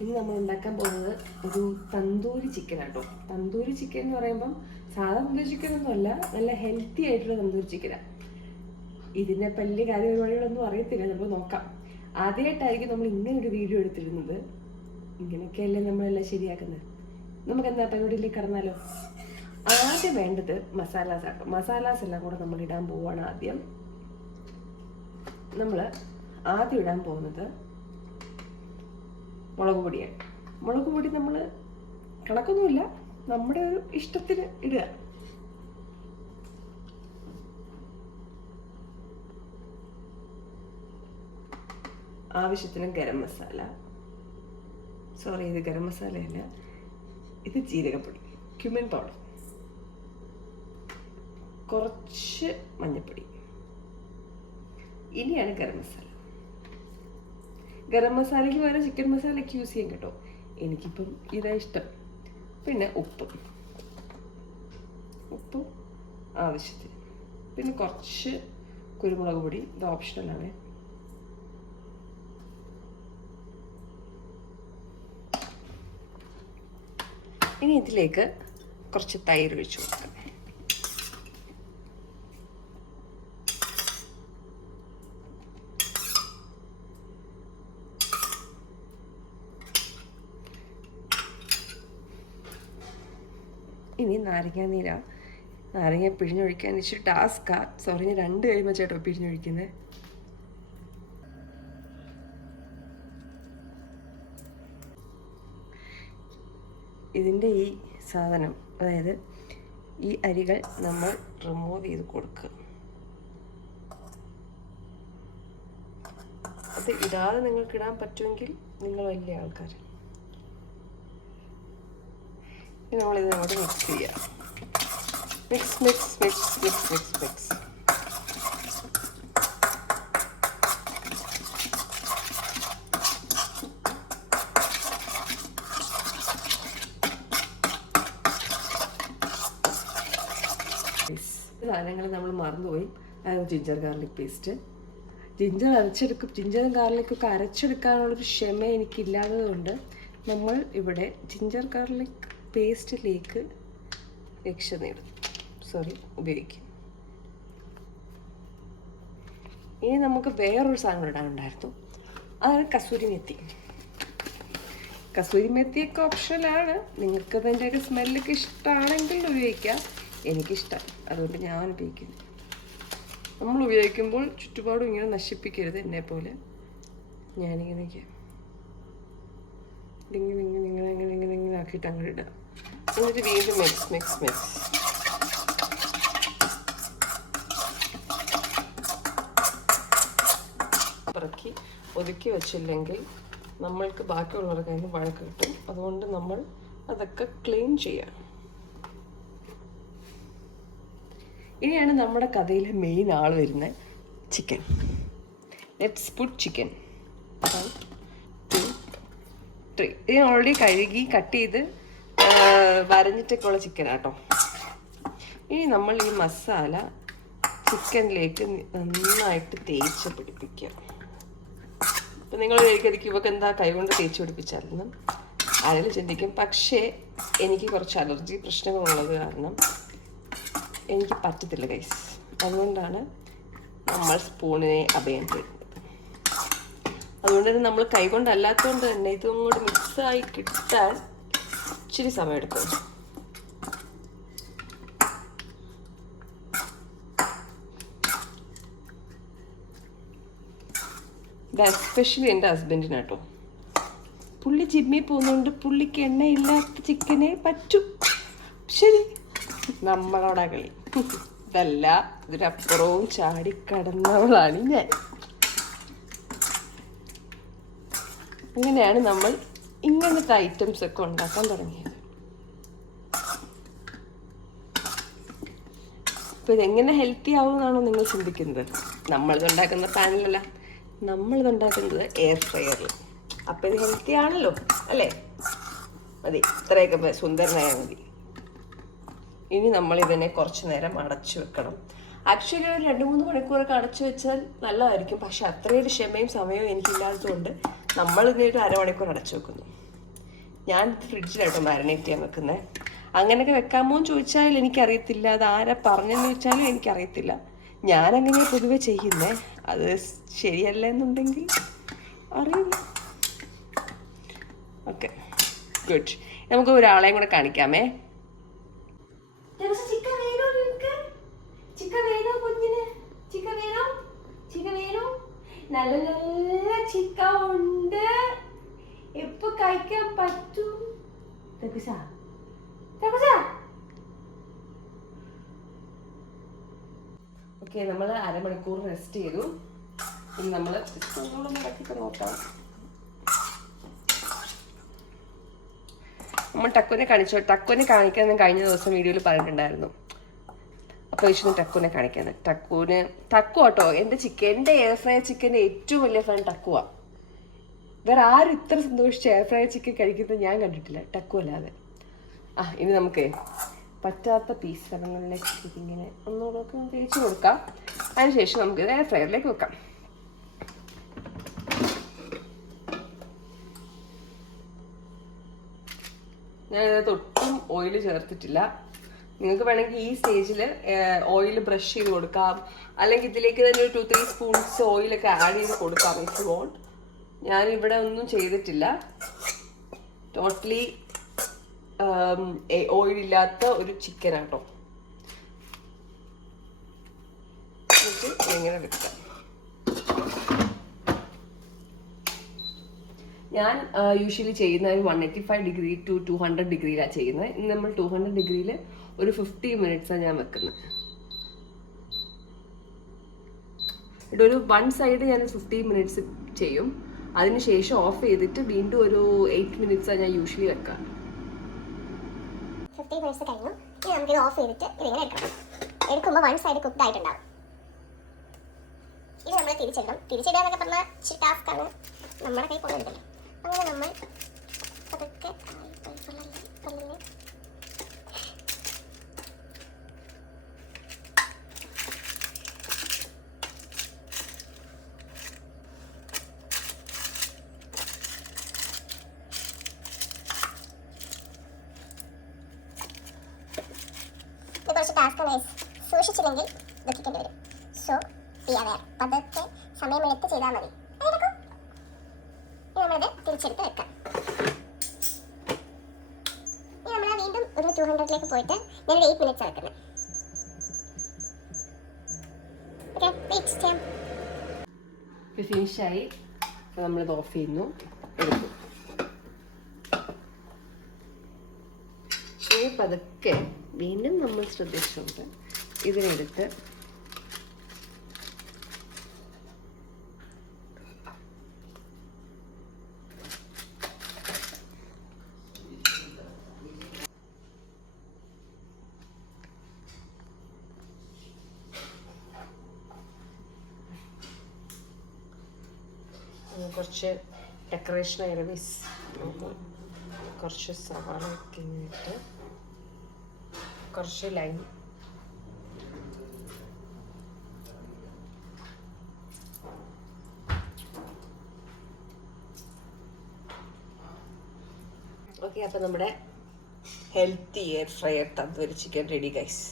ഇനി നമ്മൾ ഉണ്ടാക്കാൻ പോകുന്നത് ഒരു തന്തൂരി ചിക്കൻ ആട്ടോ. തന്തൂരി ചിക്കൻ എന്ന് പറയുമ്പം സാധാ തന്തൂരി ചിക്കൻ ഒന്നും അല്ല, നല്ല ഹെൽത്തി ആയിട്ടുള്ള തന്തൂരി ചിക്കനാണ്. ഇതിനെ വലിയ കാര്യപരിപാടികളൊന്നും അറിയത്തില്ല, നമ്മൾ നോക്കാം. ആദ്യമായിട്ടായിരിക്കും നമ്മൾ ഇങ്ങനെ ഒരു വീഡിയോ എടുത്തിരുന്നത്. ഇങ്ങനെയൊക്കെയല്ലേ നമ്മളെല്ലാം ശരിയാക്കുന്നത്. നമുക്ക് എന്താ പരിപാടിയിലേക്ക് കടന്നാലോ. ആദ്യം വേണ്ടത് മസാലാസ് ആട്ടോ. മസാലാസ് എല്ലാം കൂടെ നമ്മൾ ഇടാൻ പോവാണ്. നമ്മൾ ആദ്യം ഇടാൻ പോകുന്നത് മുളക് പൊടിയാണ്. മുളക് പൊടി നമ്മൾ കണക്കൊന്നുമില്ല, നമ്മുടെ ഒരു ഇഷ്ടത്തിന് ഇടുക. ആവശ്യത്തിന് ഗരം മസാല, സോറി ഇത് ഗരം മസാലയല്ല, ഇത് ജീരകപ്പൊടി, ക്യുമിൻ പൗഡർ, കുറച്ച് മഞ്ഞൾപ്പൊടി. ഇനിയാണ് ഗരം മസാല. ഗരം മസാലയ്ക്ക് പകരം ചിക്കൻ മസാലയ്ക്ക് യൂസ് ചെയ്യാം കേട്ടോ. എനിക്കിപ്പം ഇതാ ഇഷ്ടം. പിന്നെ ഉപ്പ് ആവശ്യത്തിന്, പിന്നെ കുറച്ച് കുരുമുളക് പൊടി, ഇത് ഓപ്ഷണലാണ്. ഇനി ഇതിലേക്ക് കുറച്ച് തൈര് ഒഴിച്ചു കൊടുക്കാം. ഇനി നാരങ്ങ പിഴിഞ്ഞൊഴിക്കാൻ ഇച്ചിരി ടാസ്കാ. സോറി, ഞാൻ 2 കൈ വെച്ചാട്ടോ പിഴിഞ്ഞൊഴിക്കുന്നത്. ഇതിൻ്റെ ഈ സാധനം, അതായത് ഈ അരികൾ നമ്മൾ റിമൂവ് ചെയ്ത് കൊടുക്കുക. അത് ഇടാതെ നിങ്ങൾക്ക് ഇടാൻ പറ്റുമെങ്കിൽ നിങ്ങൾ വലിയ ആൾക്കാർ. നമ്മളിത് അങ്ങോട്ട് മിക്സ് ചെയ്യാം. Mix mix mix mix mix mix. സാധനങ്ങൾ നമ്മൾ മറന്നുപോയി. അതായത് ജിഞ്ചർ ഗാർലിക് പേസ്റ്റ്. ജിഞ്ചറും ഗാർലിക്കൊക്കെ അരച്ചെടുക്കാനുള്ളൊരു ക്ഷമ എനിക്കില്ലാത്തത് കൊണ്ട് നമ്മൾ ഇവിടെ ജിഞ്ചർ ഗാർലിക് പേസ്റ്റിലേക്ക് ഉപയോഗിക്കും. ഇനി നമുക്ക് വേറൊരു സാധനം ഇടാനുണ്ടായിരുന്നു, അതാണ് കസൂരി മെത്തി. കസൂരി മെത്തിയൊക്കെ ഓപ്ഷനാണ്. നിങ്ങൾക്ക് അതിൻ്റെയൊക്കെ സ്മെല്ലൊക്കെ ഇഷ്ടമാണെങ്കിൽ ഉപയോഗിക്കാം. എനിക്കിഷ്ടം, അതുകൊണ്ട് ഞാൻ ഉപയോഗിക്കുന്നു. നമ്മൾ ഉപയോഗിക്കുമ്പോൾ ചുറ്റുപാടും ഇങ്ങനെ നശിപ്പിക്കരുത് എന്നെ പോലെ. ഞാനിങ്ങനെ ഇങ്ങനെ ആക്കിയിട്ട് അങ്ങോട്ട് ഇടുക. എന്നിട്ട് വീണ്ടും മിക്സ് മിക്സ് മിക്സ്. ഇറക്കി ഒതുക്കി വെച്ചില്ലെങ്കിൽ നമ്മൾക്ക് ബാക്കിയുള്ളവരുടെ കയ്യിൽ നിന്ന് വഴക്ക് കിട്ടും. അതുകൊണ്ട് നമ്മൾ അതൊക്കെ ക്ലീൻ ചെയ്യാം. ഇനിയാണ് നമ്മുടെ കഥയിലെ മെയിൻ ആൾ വരുന്നത്, ചിക്കൻ. Let's puttu chicken. 1 2 3. ഇത് ഓൾറെഡി കഴുകി കട്ട് ചെയ്ത് വരഞ്ഞിട്ടൊക്കെ ഉള്ള ചിക്കനാട്ടോ. ഇനി നമ്മൾ ഈ മസാല ചിക്കനിലേക്ക് നന്നായിട്ട് തേച്ച് പിടിപ്പിക്കുക. അപ്പം നിങ്ങൾ വിചാരിക്കും ഇവർക്ക് എന്താ കൈകൊണ്ട് തേച്ച് പിടിപ്പിച്ചായിരുന്നു ആരെങ്കിലും ചിന്തിക്കും. പക്ഷേ എനിക്ക് കുറച്ച് അലർജി പ്രശ്നങ്ങളുള്ളത് കാരണം എനിക്ക് പറ്റത്തില്ല ഗൈസ്. അതുകൊണ്ടാണ് നമ്മൾ സ്പൂണിനെ അഭയം തരുന്നത്. അതുകൊണ്ട് തന്നെ നമ്മൾ കൈകൊണ്ടല്ലാത്തതുകൊണ്ട് തന്നെ ഇതും കൂടി മിക്സായി കിട്ടാൻ ഇച്ചിരി സമയമെടുക്കും. ഇത് എസ്പെഷ്യലി എൻ്റെ ഹസ്ബൻഡിനാട്ടോ. പുള്ളി ജിമ്മിൽ പോകുന്നതുകൊണ്ട് പുള്ളിക്ക് എണ്ണയില്ലാത്ത ചിക്കനെ പറ്റൂ. ശരി, നമ്മളോടാ കളി. ഇതല്ല, ഇതിനപ്പുറവും ചാടിക്കടന്നവളാണ് ഞാൻ. അങ്ങനെയാണ് നമ്മൾ ഇങ്ങനത്തെ ഐറ്റംസ് ഒക്കെ ഉണ്ടാക്കാൻ തുടങ്ങിയത്. അപ്പോൾ ഇതെങ്ങനെ ഹെൽത്തി ആവുമെന്നാണോ നിങ്ങൾ ചിന്തിക്കുന്നത്? നമ്മളിതുണ്ടാക്കുന്ന പാനിലല്ല, നമ്മളിതുണ്ടാക്കുന്നത് എയർ ഫ്രയറിൽ. അപ്പോൾ ഇത് ഹെൽത്തി ആണല്ലോ അല്ലേ? മതി, ഇത്രയൊക്കെ സുന്ദരനായാൽ മതി. ഇനി നമ്മൾ ഇതിനെ കുറച്ച് നേരം അടച്ചു വെക്കണം. ആക്ച്വലി ഒരു 2-3 മണിക്കൂറൊക്കെ അടച്ചു വെച്ചാൽ നല്ലതായിരിക്കും. പക്ഷെ അത്രയൊരു ക്ഷമയും സമയവും എനിക്കില്ലാത്തതുകൊണ്ട് നമ്മൾ ഇതിനൊരു 1/2 മണിക്കൂർ അടച്ചു വെക്കുന്നു. ഞാൻ ഫ്രിഡ്ജിലാട്ടോ മാരിനേറ്റ് ചെയ്യാൻ വെക്കുന്നത്. അങ്ങനെയൊക്കെ വെക്കാമോ എന്ന് ചോദിച്ചാൽ എനിക്കറിയത്തില്ല. അത് ആരാ പറഞ്ഞെന്ന് ചോദിച്ചാലും എനിക്കറിയത്തില്ല. ഞാനങ്ങനെയാണ് പൊതുവെ ചെയ്യുന്നത്. അത് ശരിയല്ല എന്നുണ്ടെങ്കിൽ അറിയില്ല. Okay, good. നമുക്ക് ഒരാളെയും കൂടെ കാണിക്കാമേ. നല്ല നല്ല ചിക്ക ഉണ്ട്. എപ്പോ കഴിക്കാൻ പറ്റും? ഓക്കെ, നമ്മൾ അരമണിക്കൂർ റെസ്റ്റ് ചെയ്തു. ഇനി നമ്മൾ നോക്കാം. നമ്മൾ ടക്കുവിനെ കാണിക്കാൻ കഴിഞ്ഞ ദിവസം വീഡിയോയിൽ പറഞ്ഞിട്ടുണ്ടായിരുന്നു. അപ്പോൾ വിഷ്ണു ടക്കുവിനെ കാണിക്കാൻ. ടക്കു കേട്ടോ എൻ്റെ എയർ ഫ്രൈ ചിക്കൻ്റെ ഏറ്റവും വലിയ ഫാൻ ടക്കുവാ. വേറെ ആരും ഇത്ര സന്തോഷിച്ച് എയർ ഫ്രൈ ചിക്കൻ കഴിക്കുന്നത് ഞാൻ കണ്ടിട്ടില്ല, ടക്കു അല്ലാതെ. ഇനി നമുക്ക് പറ്റാത്ത പീസ് സ്ഥലങ്ങളിലേക്ക് ഇങ്ങനെ ഒന്നുകൂടെ തേച്ച് കൊടുക്കാം. അതിനുശേഷം നമുക്ക് ഇത് എയർ ഫ്രയറിലേക്ക് വെക്കാം. ഞാനിതിനകത്ത് ഒട്ടും ഓയിൽ ചേർത്തിട്ടില്ല. നിങ്ങൾക്ക് വേണമെങ്കിൽ ഈ സ്റ്റേജിൽ ഓയിൽ ബ്രഷ് ചെയ്ത് കൊടുക്കാം, അല്ലെങ്കിൽ ഇതിലേക്ക് തന്നെ ഒരു 2-3 സ്പൂൺസ് ഓയിലൊക്കെ ആഡ് ചെയ്ത് കൊടുക്കാം ഇഫ് യു വോണ്ട്. ഞാനിവിടെ ഒന്നും ചെയ്തിട്ടില്ല. ടോട്ടലി ഓയിലില്ലാത്ത ഒരു ചിക്കനാട്ടോ. എങ്ങനെ വെക്കാം? ഞാൻ യൂഷ്വലി ചെയ്യുന്ന 185 ഡിഗ്രി ടു 200 ഡിഗ്രിയിലാണ് ചെയ്യുന്നത്. ഇന്ന് നമ്മൾ 200 ഡിഗ്രിയിൽ ഒരു 50 മിനിറ്റ്സാണ് ഞാൻ വെക്കുന്നത്. ഇവിടെ ഒരു 1 സൈഡ് ഞാൻ 50 മിനിറ്റ്സ് ചെയ്യും. അതിനുശേഷം ഓഫ് ചെയ്തിട്ട് വീണ്ടും ഒരു 8 മിനിറ്റ്സാണ് ഞാൻ യൂഷ്വലി വെക്കാം. 50 മിനിറ്റ്സ് കഴിഞ്ഞു. ഇനി നമുക്കിത് ഓഫ് ചെയ്തിട്ട് ഇതിങ്ങനെ എടുക്കണം. എടുക്കുമ്പോൾ 1 സൈഡ് കുക്ക്ഡ് ആയിട്ടുണ്ടാവും. ഇത് നമ്മൾ തിരിച്ചിടണം. തിരിച്ചിടുക എന്നൊക്കെ പറഞ്ഞാൽ ഇച്ചിരി ടാസ്ക്കാണ്, നമ്മുടെ കൈ പോകുന്നുണ്ടല്ലോ. അങ്ങനെ നമ്മൾ അതൊക്കെ കുറച്ച് ടാസ്ക്കാണ്. സൂക്ഷിച്ചില്ലെങ്കിൽ ദുഃഖിക്കേണ്ടി വരും. So be aware. പതുക്കെ സമയമെടുത്ത് ചെയ്താൽ മതി. നമ്മളിത് തിരിച്ചെടുത്ത് വെക്കാം. ഇനി നമ്മൾ വീണ്ടും ഒരു 200ലേക്ക് പോയിട്ട് ഞാൻ 8 മിനിറ്റ്സ് വെക്കുന്നത്. ഓക്കെ, വെയിറ്റ് ചെയ്യാം. ഫിനിഷായി. നമ്മളിത് ഓഫ് ചെയ്യുന്നു. എടുക്കും. പതുക്കെ വീണ്ടും നമ്മൾ ശ്രദ്ധിച്ചുകൊണ്ട് ഇതിനെടുത്ത് കുറച്ച് ഡെക്കറേഷൻ ആയിട്ട് കുറച്ച് സവാള ഇട്ട് കുറച്ച് ലൈം, ഓക്കെ. അപ്പം നമ്മുടെ healthy air fryer tandoori chicken ready guys.